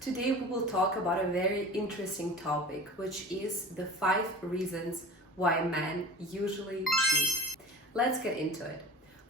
Today we will talk about a very interesting topic, which is the 5 reasons why men usually cheat. Let's get into it.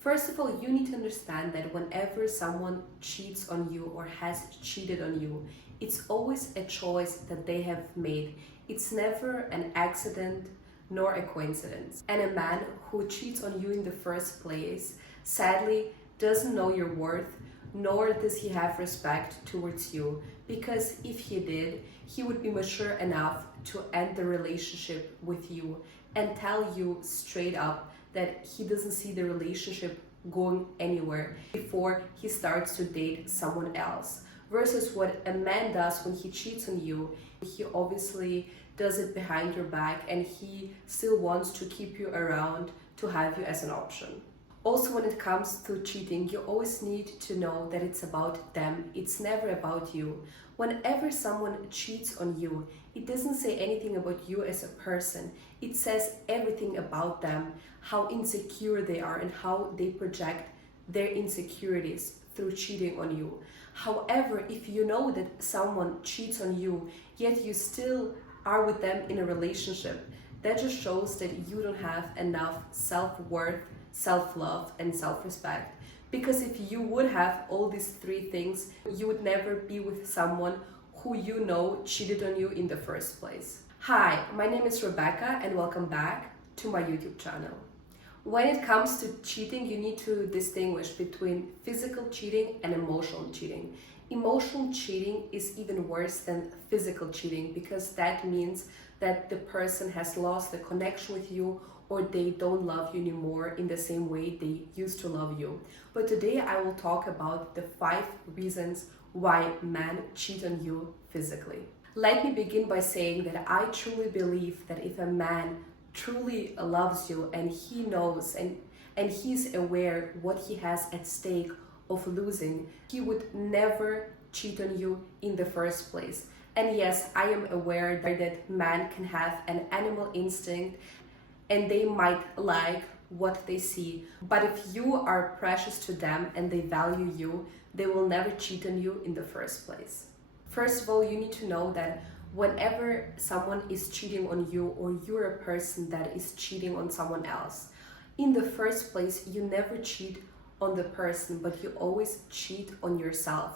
First of all, you need to understand that whenever someone cheats on you or has cheated on you, it's always a choice that they have made. It's never an accident nor a coincidence. And a man who cheats on you in the first place, sadly, doesn't know your worth, nor does he have respect towards you. Because if he did, he would be mature enough to end the relationship with you and tell you straight up that he doesn't see the relationship going anywhere before he starts to date someone else. Versus what a man does when he cheats on you, he obviously does it behind your back and he still wants to keep you around to have you as an option. Also, when it comes to cheating, you always need to know that it's about them. It's never about you. Whenever someone cheats on you, it doesn't say anything about you as a person. It says everything about them, how insecure they are and how they project their insecurities through cheating on you. However, if you know that someone cheats on you, yet you still are with them in a relationship, that just shows that you don't have enough self-worth, self-love, and self-respect. Because if you would have all these 3 things, you would never be with someone who you know cheated on you in the first place. Hi, my name is Rebecca and welcome back to my YouTube channel. When it comes to cheating, you need to distinguish between physical cheating and emotional cheating. Emotional cheating is even worse than physical cheating because that means that the person has lost the connection with you or they don't love you anymore in the same way they used to love you. But today I will talk about the 5 reasons why men cheat on you physically. Let me begin by saying that I truly believe that if a man truly loves you and he knows and he's aware what he has at stake of losing, he would never cheat on you in the first place. And yes, I am aware that man can have an animal instinct and they might like what they see. But if you are precious to them and they value you, they will never cheat on you in the first place. First of all, you need to know that whenever someone is cheating on you or you're a person that is cheating on someone else, in the first place, you never cheat on the person, but you always cheat on yourself.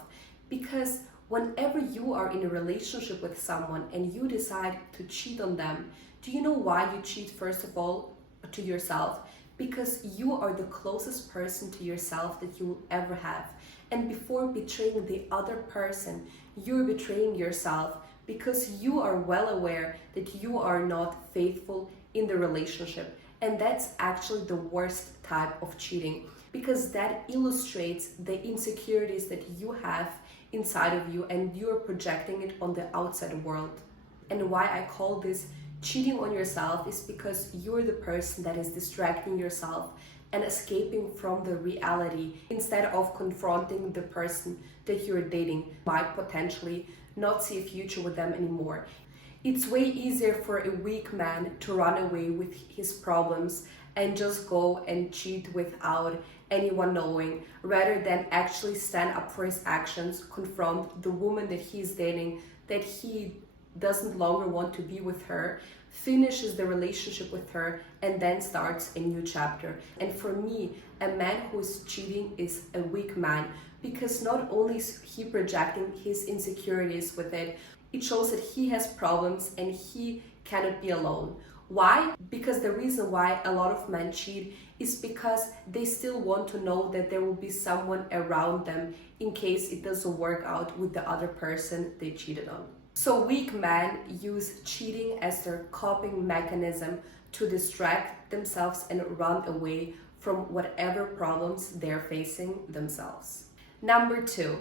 Because whenever you are in a relationship with someone and you decide to cheat on them, do you know why you cheat? First of all, to yourself? Because you are the closest person to yourself that you will ever have. And before betraying the other person, you're betraying yourself because you are well aware that you are not faithful in the relationship. And that's actually the worst type of cheating because that illustrates the insecurities that you have inside of you and you're projecting it on the outside world. And why I call this cheating on yourself is because you're the person that is distracting yourself and escaping from the reality instead of confronting the person that you're dating, might potentially not see a future with them anymore. It's way easier for a weak man to run away with his problems and just go and cheat without anyone knowing, rather than actually stand up for his actions, confront the woman that he's dating, that he doesn't longer want to be with her, finishes the relationship with her, and then starts a new chapter. And for me, a man who is cheating is a weak man because not only is he projecting his insecurities with it, it shows that he has problems and he cannot be alone. Why? Because the reason why a lot of men cheat is because they still want to know that there will be someone around them in case it doesn't work out with the other person they cheated on. So weak men use cheating as their coping mechanism to distract themselves and run away from whatever problems they're facing themselves. Number 2,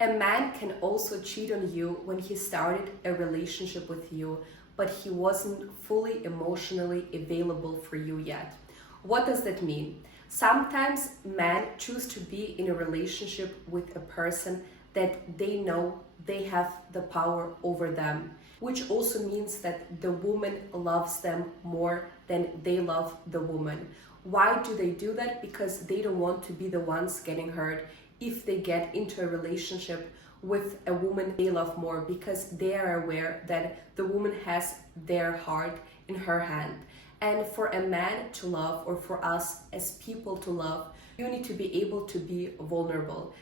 a man can also cheat on you when he started a relationship with you, but he wasn't fully emotionally available for you yet. What does that mean? Sometimes men choose to be in a relationship with a person that they know they have the power over them, which also means that the woman loves them more than they love the woman. Why do they do that? Because they don't want to be the ones getting hurt if they get into a relationship with a woman they love more, because they are aware that the woman has their heart in her hand. And for a man to love, or for us as people to love, you need to be able to be vulnerable.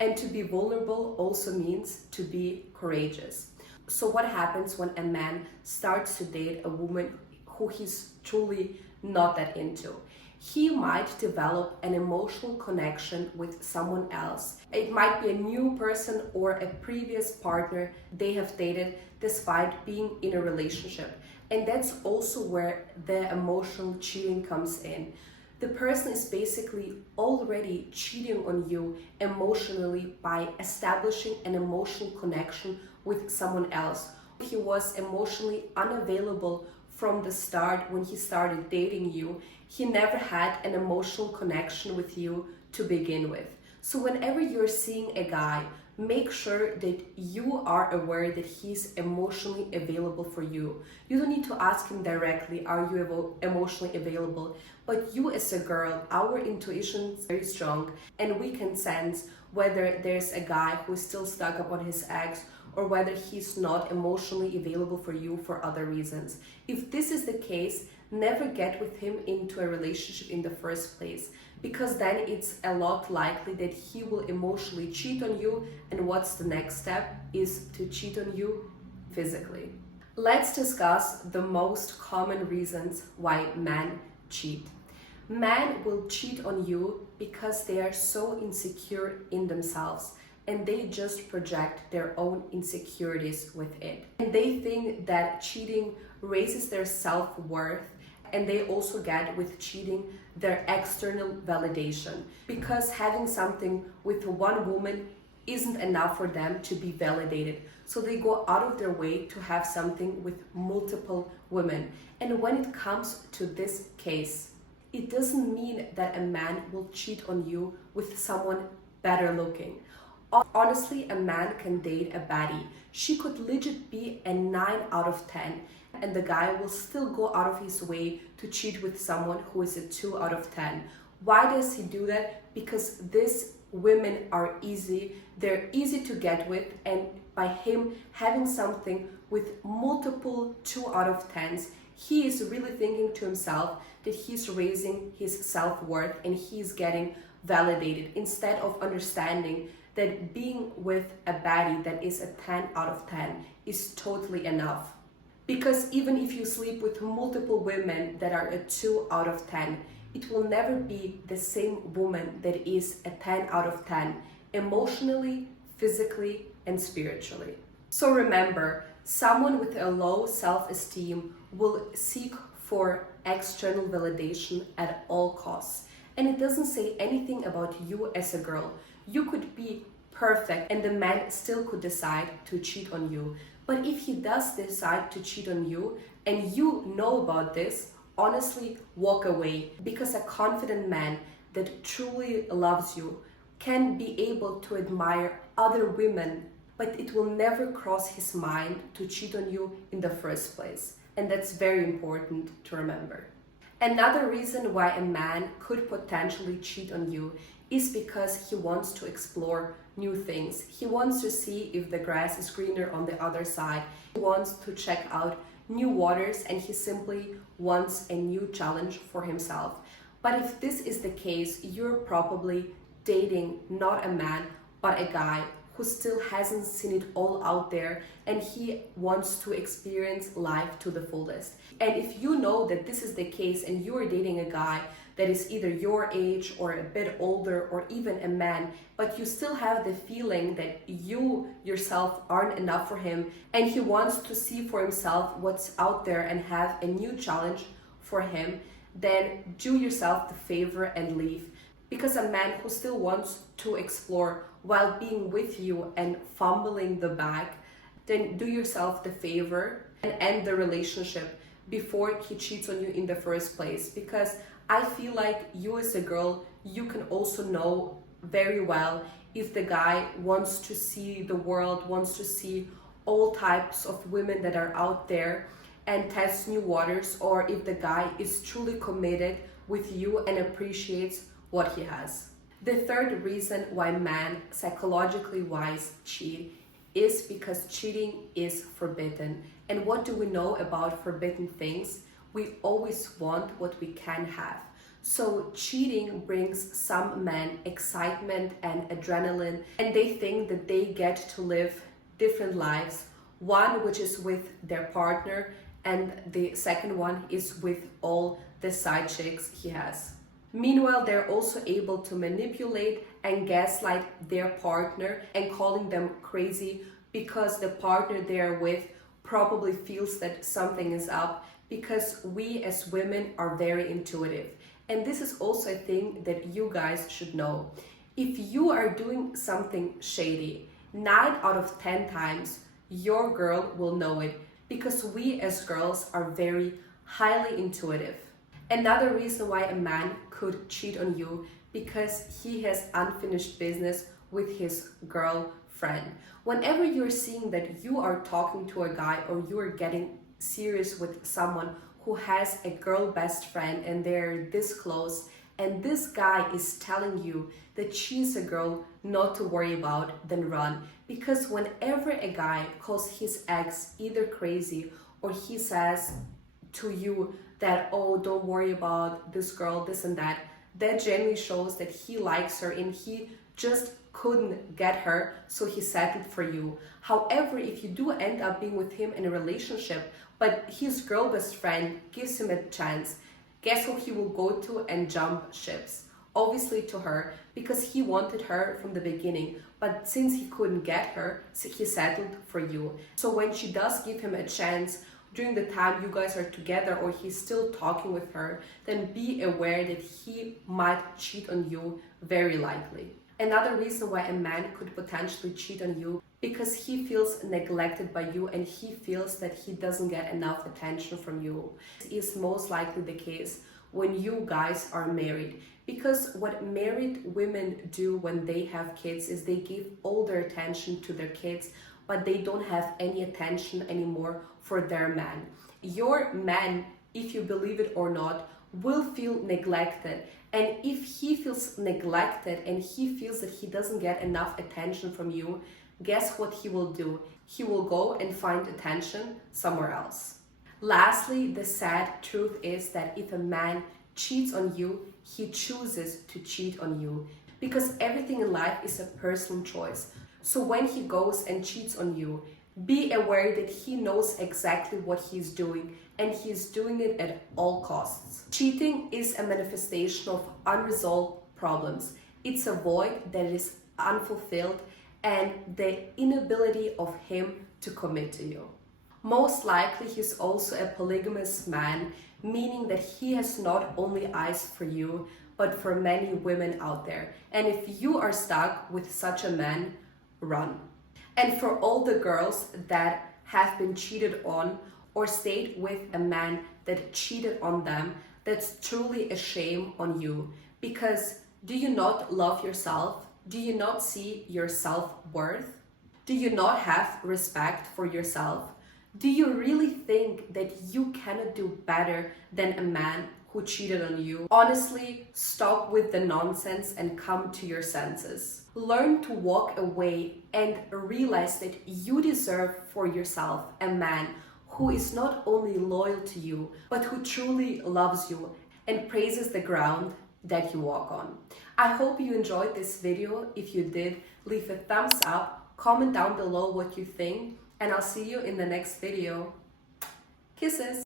And to be vulnerable also means to be courageous. So what happens when a man starts to date a woman who he's truly not that into? He might develop an emotional connection with someone else. It might be a new person or a previous partner they have dated despite being in a relationship. And that's also where the emotional cheating comes in. The person is basically already cheating on you emotionally by establishing an emotional connection with someone else. He was emotionally unavailable from the start when he started dating you. He never had an emotional connection with you to begin with. So whenever you're seeing a guy, make sure that you are aware that he's emotionally available for you. You don't need to ask him directly, are you emotionally available? But you as a girl, our intuition is very strong, and we can sense whether there's a guy who's still stuck up on his ex, or whether he's not emotionally available for you for other reasons. If this is the case, never get with him into a relationship in the first place, because then it's a lot likely that he will emotionally cheat on you, and what's the next step is to cheat on you physically. Let's discuss the most common reasons why men cheat. Men will cheat on you because they are so insecure in themselves, and they just project their own insecurities with it. And they think that cheating raises their self-worth, and they also get with cheating their external validation, because having something with one woman isn't enough for them to be validated. So they go out of their way to have something with multiple women. And when it comes to this case, it doesn't mean that a man will cheat on you with someone better looking. Honestly, a man can date a baddie. She could legit be a 9 out of 10, and the guy will still go out of his way to cheat with someone who is a 2 out of 10. Why does he do that? Because these women are easy, they're easy to get with, and by him having something with multiple 2 out of 10s, he is really thinking to himself that he's raising his self-worth and he's getting validated, instead of understanding that being with a baddie that is a 10 out of 10 is totally enough. Because even if you sleep with multiple women that are a 2 out of 10, it will never be the same woman that is a 10 out of 10, emotionally, physically, and spiritually. So remember, someone with a low self-esteem will seek for external validation at all costs. And it doesn't say anything about you as a girl. You could be perfect and the man still could decide to cheat on you. But if he does decide to cheat on you and you know about this, honestly, walk away, because a confident man that truly loves you can be able to admire other women, but it will never cross his mind to cheat on you in the first place. And that's very important to remember. Another reason why a man could potentially cheat on you is because he wants to explore new things. He wants to see if the grass is greener on the other side. He wants to check out new waters, and he simply wants a new challenge for himself. But if this is the case, you're probably dating not a man, but a guy who still hasn't seen it all out there, and he wants to experience life to the fullest. And if you know that this is the case and you're dating a guy that is either your age or a bit older or even a man, but you still have the feeling that you yourself aren't enough for him, and he wants to see for himself what's out there and have a new challenge for him, then do yourself the favor and leave. Because a man who still wants to explore while being with you and fumbling the bag, then do yourself the favor and end the relationship before he cheats on you in the first place. Because I feel like you as a girl, you can also know very well if the guy wants to see the world, wants to see all types of women that are out there and test new waters, or if the guy is truly committed with you and appreciates what he has. The third reason why men, psychologically wise, cheat is because cheating is forbidden. And what do we know about forbidden things? We always want what we can have. So cheating brings some men excitement and adrenaline, and they think that they get to live different lives. One which is with their partner, and the second one is with all the side chicks he has. Meanwhile, they're also able to manipulate and gaslight their partner and calling them crazy because the partner they're with probably feels that something is up, because we as women are very intuitive. And this is also a thing that you guys should know. If you are doing something shady, 9 out of 10 times, your girl will know it, because we as girls are very highly intuitive. Another reason why a man could cheat on you, because he has unfinished business with his girlfriend. Whenever you're seeing that you are talking to a guy or you are getting serious with someone who has a girl best friend and they're this close, and this guy is telling you that she's a girl not to worry about, then run. Because whenever a guy calls his ex either crazy or he says to you that, oh, don't worry about this girl, this and that, that generally shows that he likes her and he just couldn't get her, so he settled for you. However, if you do end up being with him in a relationship, but his girl best friend gives him a chance, guess who he will go to and jump ships? Obviously to her, because he wanted her from the beginning, but since he couldn't get her, so he settled for you. So when she does give him a chance during the time you guys are together or he's still talking with her, then be aware that he might cheat on you, very likely. Another reason why a man could potentially cheat on you, because he feels neglected by you and he feels that he doesn't get enough attention from you. This is most likely the case when you guys are married. Because what married women do when they have kids is they give all their attention to their kids, but they don't have any attention anymore for their man. Your man, if you believe it or not, will feel neglected. And if he feels neglected and he feels that he doesn't get enough attention from you, guess what he will do? He will go and find attention somewhere else. Lastly, the sad truth is that if a man cheats on you, he chooses to cheat on you, because everything in life is a personal choice. So when he goes and cheats on you, be aware that he knows exactly what he's doing, and he's doing it at all costs. Cheating is a manifestation of unresolved problems. It's a void that is unfulfilled and the inability of him to commit to you. Most likely he's also a polygamous man, meaning that he has not only eyes for you, but for many women out there. And if you are stuck with such a man, run. And for all the girls that have been cheated on or stayed with a man that cheated on them, that's truly a shame on you. Because do you not love yourself? Do you not see your self-worth? Do you not have respect for yourself? Do you really think that you cannot do better than a man who cheated on you? Honestly, stop with the nonsense and come to your senses. Learn to walk away and realize that you deserve for yourself a man who is not only loyal to you, but who truly loves you and praises the ground that you walk on. I hope you enjoyed this video. If you did, leave a thumbs up, comment down below what you think, and I'll see you in the next video. Kisses!